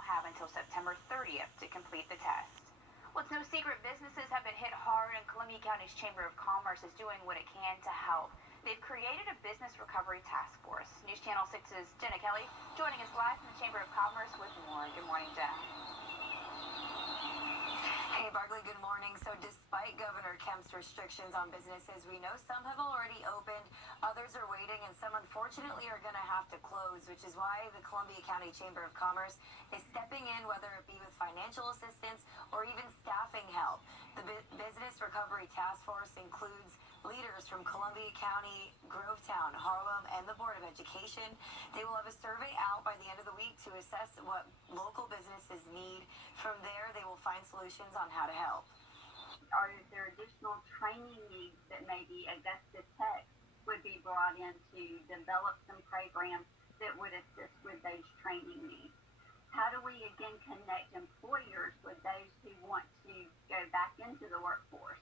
now have until September 30th to complete the test. Well, it's no secret businesses have been hit hard, and Columbia County's Chamber of Commerce is doing what it can to help. They've created a business recovery task force. News Channel 6's Jenna Kelly joining us live from the Chamber of Commerce with more. Good morning, Jen. Hey, Barkley, good morning. So despite Governor Kemp's restrictions on businesses, we know some have already opened, others are waiting, and some unfortunately are going to have to close, which is why the Columbia County Chamber of Commerce is stepping in, whether it be with financial assistance or even staffing help. The Business Recovery Task Force includes leaders from Columbia County, Grovetown, Harlem, and the Board of Education. They will have a survey out by the end of the week to assess what local businesses need. From there, they will find solutions on how to help. Are there additional training needs that maybe Augusta Tech would be brought in to develop some programs that would assist with those training needs? How do we again connect employers with those who want to go back into the workforce?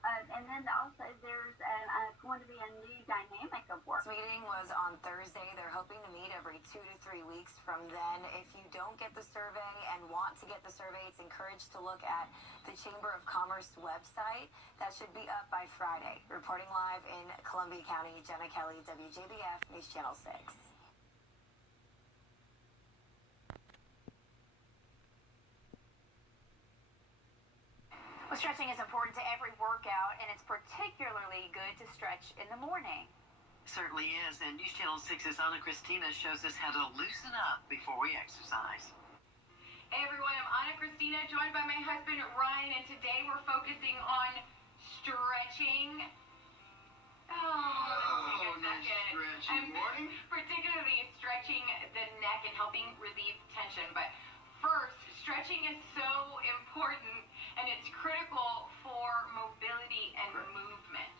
And then also there's going to be a new dynamic of work. This meeting was on Thursday. They're hoping to meet every 2 to 3 weeks from then. If you don't get the survey and want to get the survey, it's encouraged to look at the Chamber of Commerce website. That should be up by Friday. Reporting live in Columbia County, Jenna Kelly, Wjbf, News Channel 6. Well, stretching is important to every workout, and it's particularly good to stretch in the morning. Certainly is, and News Channel 6's Ana Cristina shows us how to loosen up before we exercise. Hey everyone, I'm Ana Cristina, joined by my husband Ryan, and today we're focusing on stretching. Nice stretching. Morning. Particularly stretching the neck and helping relieve tension. But first, stretching is so important, and it's critical for mobility and movement.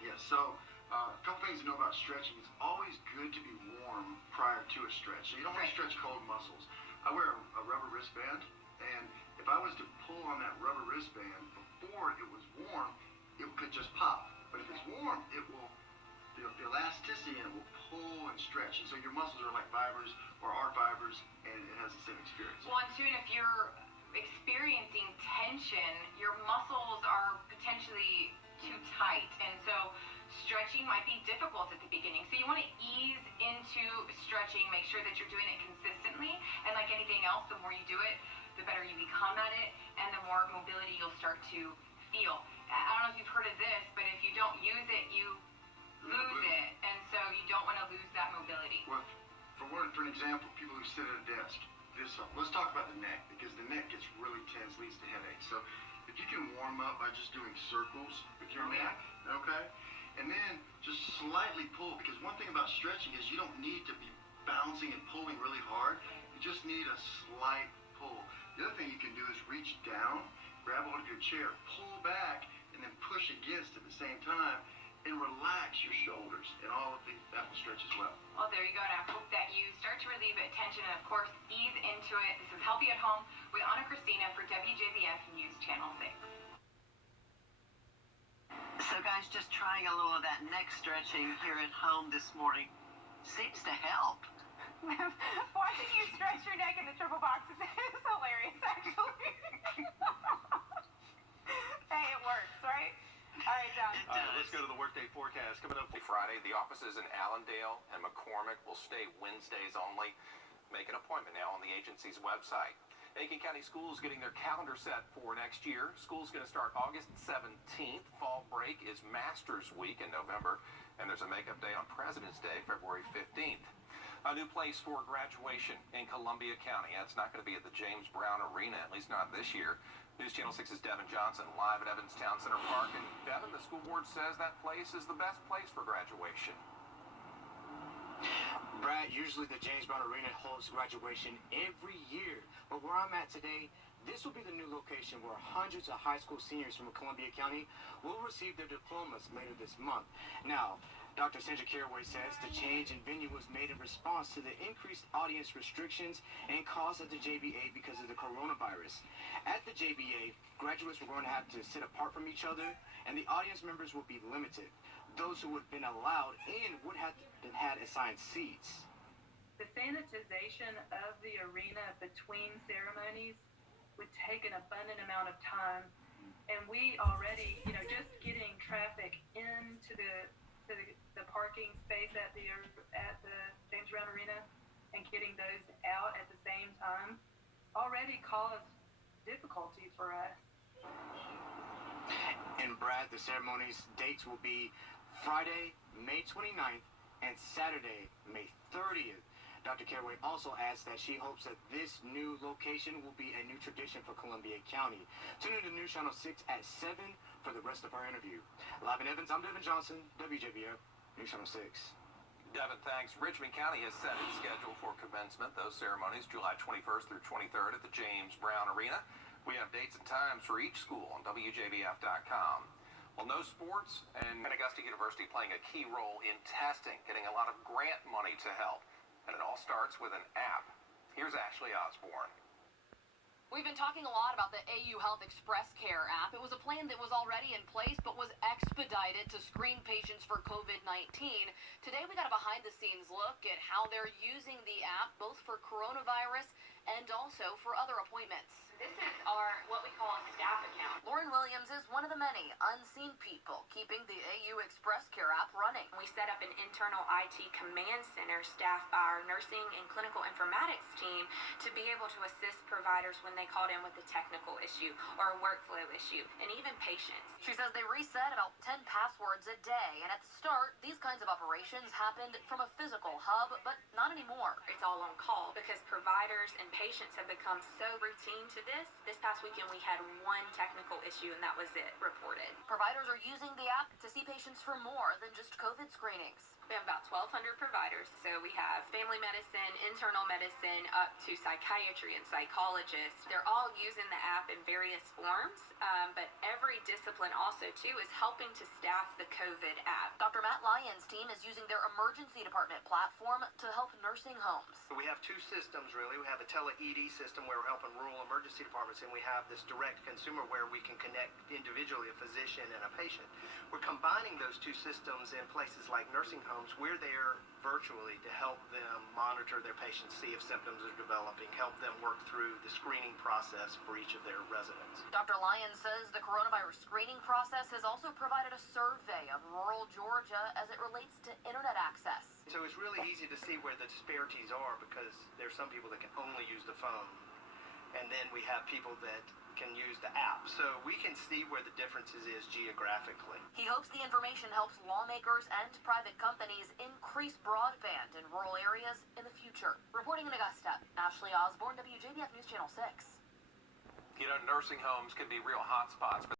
Yeah, so a couple things to know about stretching. It's always good to be warm prior to a stretch. So you don't want to stretch cold muscles. I wear a rubber wristband, and if I was to pull on that rubber wristband before it was warm, it could just pop. But if it's warm, it will, the elasticity in it will pull and stretch. And so your muscles are like fibers or are fibers, and it has the same experience. Well, and soon if you're experiencing tension, your muscles are potentially too tight, and so stretching might be difficult at the beginning. So you want to ease into stretching, make sure that you're doing it consistently, and like anything else, the more you do it, the better you become at it, and the more mobility you'll start to feel. I don't know if you've heard of this, but if you don't use it, you lose it, and so you don't want to lose that mobility. Well, for an example, people who sit at a desk, let's talk about the neck, because the neck gets really tense, leads to headaches. So if you can warm up by just doing circles with your neck, okay? And then just slightly pull, because one thing about stretching is you don't need to be bouncing and pulling really hard. You just need a slight pull. The other thing you can do is reach down, grab hold of your chair, pull back, and then push against at the same time, and relax your shoulders, and all of that will stretch as well. Well, there you go, and I hope that you start to relieve tension and, of course, ease into it. This is Healthy at Home with Ana Cristina for Wjbf News Channel 6. So guys, just trying a little of that neck stretching here at home this morning seems to help. Watching you stretch your neck in the triple box is hilarious, actually. Hey, it works, right? All right, John. Let's go to the workday forecast. Coming up Friday, the offices in Allendale and McCormick will stay Wednesdays only. Make an appointment now on the agency's website. Aiken County Schools getting their calendar set for next year. School's going to start August 17th. Fall break is Masters Week in November, and there's a makeup day on President's Day, February 15th. A new place for graduation in Columbia County. That's not going to be at the James Brown Arena, at least not this year. News Channel 6's Devin Johnson live at Evans Town Center Park. And Devin, the school board says that place is the best place for graduation. Brad, usually the James Brown Arena holds graduation every year. But where I'm at today, this will be the new location where hundreds of high school seniors from Columbia County will receive their diplomas later this month. Now, Dr. Sandra Caraway says the change in venue was made in response to the increased audience restrictions and caused at the JBA because of the coronavirus. At the JBA, graduates were going to have to sit apart from each other, and the audience members will be limited. Those who would have been allowed in would have been had assigned seats. The sanitization of the arena between ceremonies would take an abundant amount of time, and we already, just getting traffic into the parking space at the James Brown Arena and getting those out at the same time already caused difficulty for us. And Brad, the ceremony's dates will be Friday, May 29th, and Saturday, May 30th. Dr. Caraway also adds that she hopes that this new location will be a new tradition for Columbia County. Tune in to News Channel 6 at 7 for the rest of our interview. Live in Evans, I'm Devin Johnson, WJBF, News Channel 6. Devin, thanks. Richmond County has set its schedule for commencement. Those ceremonies, July 21st through 23rd at the James Brown Arena. We have dates and times for each school on WJBF.com. Well, no sports, and Augusta University playing a key role in testing, getting a lot of grant money to help. And it all starts with an app. Here's Ashley Osborne. We've been talking a lot about the AU Health Express Care app. It was a plan that was already in place, but was expedited to screen patients for COVID-19. Today, we got a behind-the-scenes look at how they're using the app, both for coronavirus and also for other appointments. This is our, what we call a staff account. Lauren Williams is one of the many unseen people keeping the AU Express Care app running. We set up an internal IT command center staffed by our nursing and clinical informatics team to be able to assist providers when they called in with a technical issue or a workflow issue, and even patients. She says they reset about 10 passwords a day, and at the start, these kinds of operations happened from a physical hub, but not anymore. It's all on call because providers and patients have become so routine to this. This past weekend, we had one technical issue, and that was it reported. Providers are using the app to see patients for more than just COVID screenings. We have about 1,200 providers, so we have family medicine, internal medicine, up to psychiatry and psychologists. They're all using the app in various forms, but every discipline also, too, is helping to staff the COVID app. Dr. Matt Lyons' team is using their emergency department platform to help nursing homes. We have two systems, really. We have a tele-ED system where we're helping rural emergency departments, and we have this direct consumer where we can connect individually a physician and a patient. We're combining those two systems in places like nursing homes. We're there virtually to help them monitor their patients, see if symptoms are developing, help them work through the screening process for each of their residents. Dr. Lyons says the coronavirus screening process has also provided a survey of rural Georgia as it relates to internet access. So it's really easy to see where the disparities are because there's some people that can only use the phone, and then we have people that can use the app. So we can see where the differences is geographically. He hopes the information helps lawmakers and private companies increase broadband in rural areas in the future. Reporting in Augusta, Ashley Osborne, WJBF News Channel 6. Nursing homes can be real hotspots.